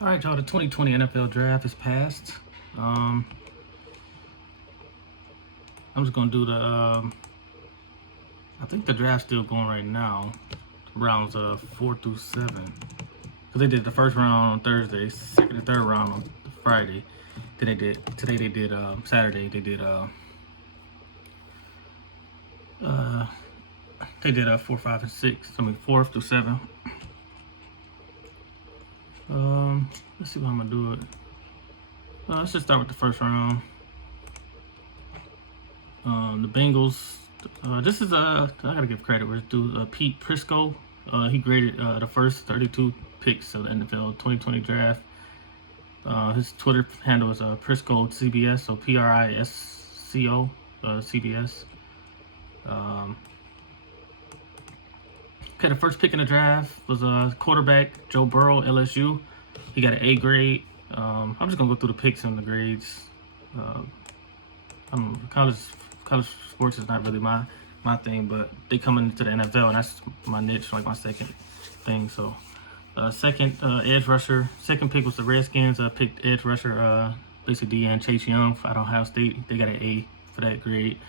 All right, y'all. The 2020 NFL Draft is passed. Um, I'm just gonna do the. I think the draft's still going right now. Rounds 4 through 7. Cause they did the first round on Thursday, second and third round on Friday. Then they did today. They did Saturday. Uh, they did 4, 5, and 6. I mean 4 through 7. Let's see how I'm gonna do it. Let's just start with the first round. The Bengals. This is I gotta give credit where it's due. Pete Prisco. He graded the first 32 picks of the NFL 2020 draft. His Twitter handle is Prisco CBS, so Prisco CBS. Okay, the first pick in the draft was quarterback Joe Burrow, LSU. He got an A grade. I'm just gonna go through the picks and the grades. College sports is not really my thing, but they come into the NFL, and that's my niche, like my second thing. So, second edge rusher. Second pick was the Redskins. Picked edge rusher, basically Chase Young out of Ohio State. They got an A for that grade.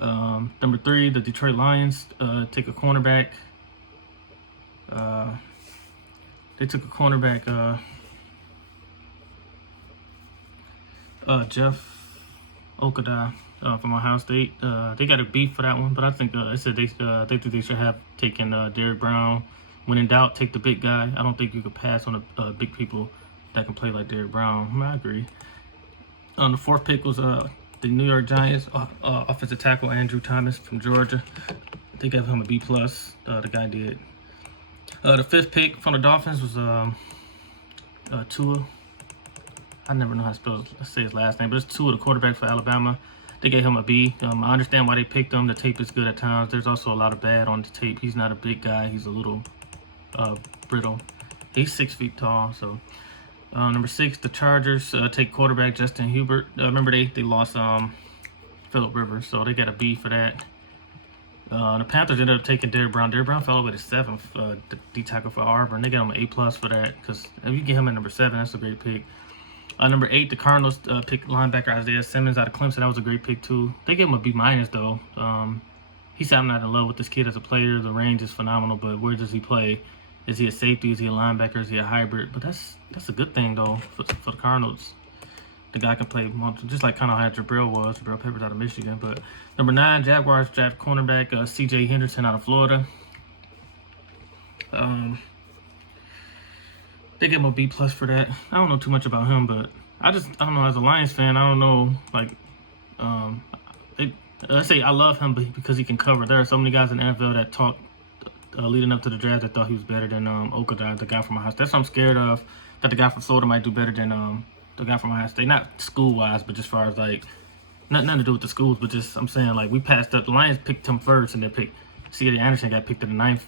Number 3, the Detroit Lions take a cornerback. They took a cornerback, Jeff Okudah from Ohio State. They got a beef for that one, but I think they said they think they should have taken Derrick Brown. When in doubt, take the big guy. I don't think you could pass on the big people that can play like Derrick Brown. I agree. The fourth pick was the New York Giants offensive tackle Andrew Thomas from Georgia. They gave him a B plus. The guy did. The fifth pick from the Dolphins was Tua. I never know how to say his last name, but it's Tua, the quarterback for Alabama. They gave him a B. I understand why they picked him. The tape is good at times. There's also a lot of bad on the tape. He's not a big guy. He's a little brittle. He's 6 feet tall. So number 6, the Chargers take quarterback Justin Herbert. Remember they lost Phillip Rivers, so they got a B for that. The Panthers ended up taking Derrick Brown. Derrick Brown fell away to 7th, D tackle for Auburn. They got him an A plus for that, because if you get him at number 7, that's a great pick. Number 8, the Cardinals picked linebacker Isaiah Simmons out of Clemson. That was a great pick too. They gave him a B minus though. He said, "I'm not in love with this kid as a player. The range is phenomenal, but where does he play? Is he a safety? Is he a linebacker? Is he a hybrid?" But that's a good thing though for the Cardinals. The guy can play just like kind of how Jabril was. Jabril Peppers out of Michigan. But number 9, Jaguars draft cornerback C.J. Henderson out of Florida. They gave him a B plus for that. I don't know too much about him, but I don't know, as a Lions fan, I don't know, like, let's say I love him because he can cover. There are so many guys in the NFL that talk leading up to the draft that thought he was better than Okudah, the guy from Ohio State. That's what I'm scared of, that the guy from Florida might do better than the guy from Ohio State. Not school-wise, but just as far as, like, nothing to do with the schools, but just, I'm saying, like, we passed up. The Lions picked him first, and then picked C.J. Anderson got picked at the ninth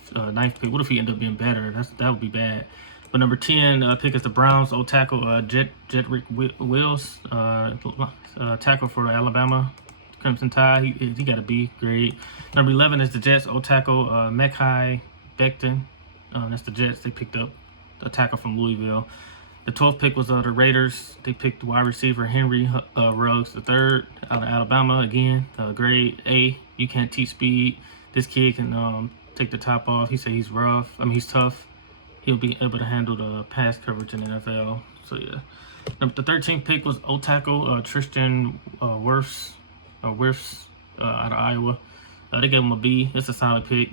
pick. What if he ended up being better? That would be bad. But number 10 pick is the Browns old tackle Jedrick Wills, tackle for Alabama Crimson Tide. He got a B grade. Number 11 is the Jets old tackle Mekhi Becton. That's the Jets. They picked up a tackle from Louisville. The 12th pick was the Raiders. They picked wide receiver Henry Ruggs III out of Alabama. Again, grade A. You can't teach speed. This kid can take the top off. He said he's rough. I mean, he's tough. He'll be able to handle the pass coverage in the NFL. So, yeah. The 13th pick was old tackle Tristan Wirfs out of Iowa. They gave him a B. It's a solid pick.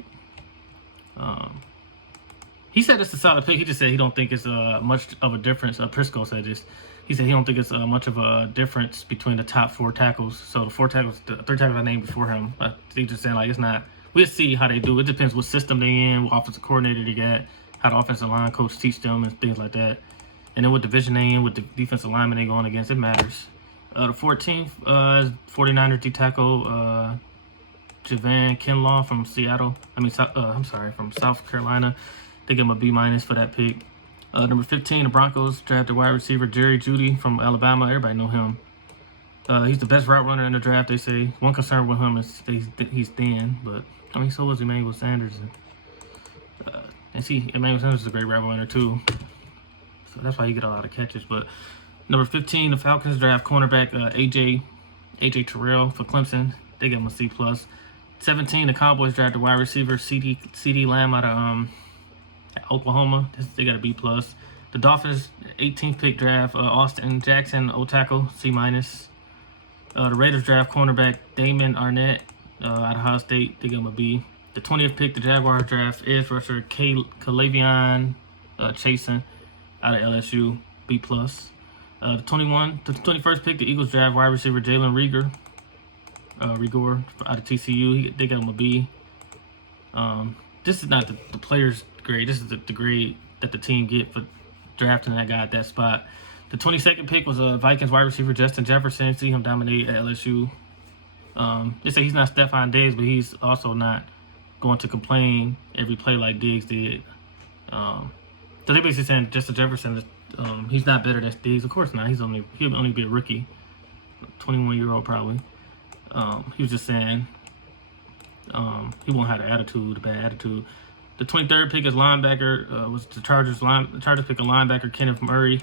He said it's a solid pick. He just said he don't think it's much of a difference. Prisco said this. He said he don't think it's much of a difference between the top 4 tackles. So the 3 tackles I named before him. He just saying, like, it's not. We'll see how they do. It depends what system they in, what offensive coordinator they got, how the offensive line coach teach them and things like that. And then what division they in, what the defensive lineman they going against, it matters. The 14th, 49ers D tackle Javan Kinlaw from Seattle. From South Carolina. They give him a B minus for that pick. Number 15, the Broncos drafted wide receiver Jerry Jeudy from Alabama. Everybody know him. He's the best route runner in the draft, they say. One concern with him is he's thin, but I mean, so was Emmanuel Sanders. And Emmanuel Sanders is a great route runner too. So that's why he get a lot of catches. But number 15, the Falcons draft cornerback AJ Terrell for Clemson. They give him a C+. 17, the Cowboys drafted wide receiver CeeDee Lamb out of Oklahoma. They got a B+. The Dolphins 18th pick draft Austin Jackson, O-tackle, C-. The Raiders draft cornerback Damon Arnett out of Ohio State. They give him a B. The 20th pick, the Jaguars draft edge rusher Kalavion Chasen out of LSU, B+. The 21st pick, the Eagles draft wide receiver Jalen Rigor out of TCU. They got him a B. This is not the player's grade. This is the grade that the team get for drafting that guy at that spot. The 22nd pick was Vikings wide receiver Justin Jefferson. See him dominate at LSU. They say he's not Stephon Diggs, but he's also not going to complain every play like Diggs did. So they basically saying Justin Jefferson, he's not better than Diggs. Of course not. He'll only be a rookie, 21-year-old probably. He was just saying he won't have the bad attitude. The 23rd pick is linebacker. Was the Chargers pick a linebacker Kenneth Murray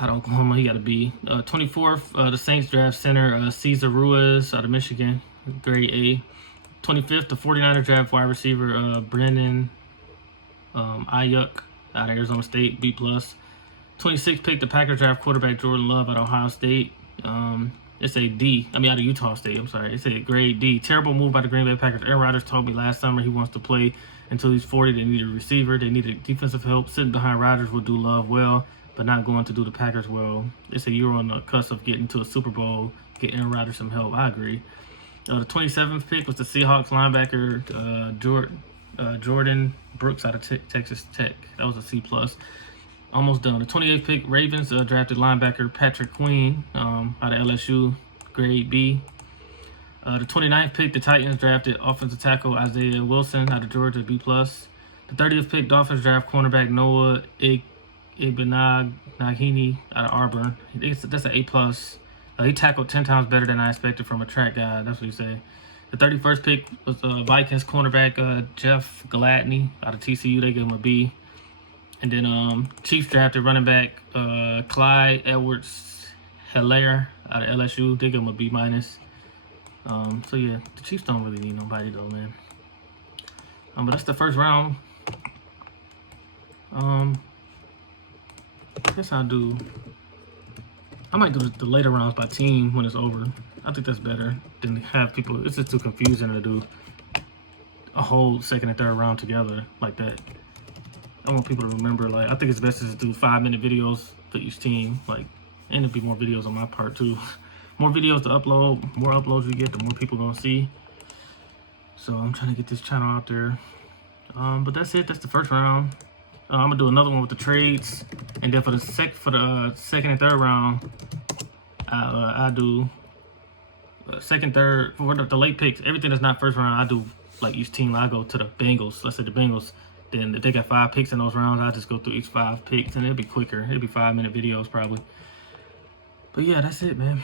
out of Oklahoma. He got a B. 24th, the Saints draft center Cesar Ruiz out of Michigan, grade A. 25th, the 49ers draft wide receiver Brandon Ayuk out of Arizona State, B+. 26th pick, the Packers draft quarterback Jordan Love out of Ohio State. It's a D. Out of Utah State. I'm sorry. It's a grade D. Terrible move by the Green Bay Packers. Aaron Rodgers told me last summer he wants to play until he's 40. They need a receiver. They needed defensive help. Sitting behind Rodgers will do Love well, but not going to do the Packers well. They say you're on the cusp of getting to a Super Bowl. Get Aaron Rodgers some help. I agree. The 27th pick was the Seahawks linebacker Jordan Brooks out of Texas Tech. That was a C+. Almost done. The 28th pick, Ravens drafted linebacker Patrick Queen out of LSU, grade B. The 29th pick, the Titans drafted offensive tackle Isaiah Wilson out of Georgia, B+. The 30th pick, Dolphins draft cornerback Noah Igbinoghene out of Auburn. That's an A+. He tackled 10 times better than I expected from a track guy. That's what he said. The 31st pick was Vikings cornerback Jeff Gladney out of TCU. They gave him a B. And then Chiefs drafted running back Clyde Edwards-Helaire out of LSU. They give him a B-. So yeah, the Chiefs don't really need nobody though, man. But that's the first round. I guess I might do the later rounds by team when it's over. I think that's better than have people. It's just too confusing to do a whole second and third round together like that. I want people to remember, like, I think it's best to do 5-minute videos for each team, like, and there'll be more videos on my part too. More videos to upload, more uploads you get, the more people gonna see. So I'm trying to get this channel out there. But that's it. That's the first round. I'm gonna do another one with the trades, and then for the second and third round, I do second, third for the late picks. Everything that's not first round, I do like each team. I go to the Bengals. Let's say the Bengals. Then if they got 5 picks in those rounds, I just go through each 5 picks, and it'll be quicker. It'll be 5-minute videos probably. But yeah, that's it, man.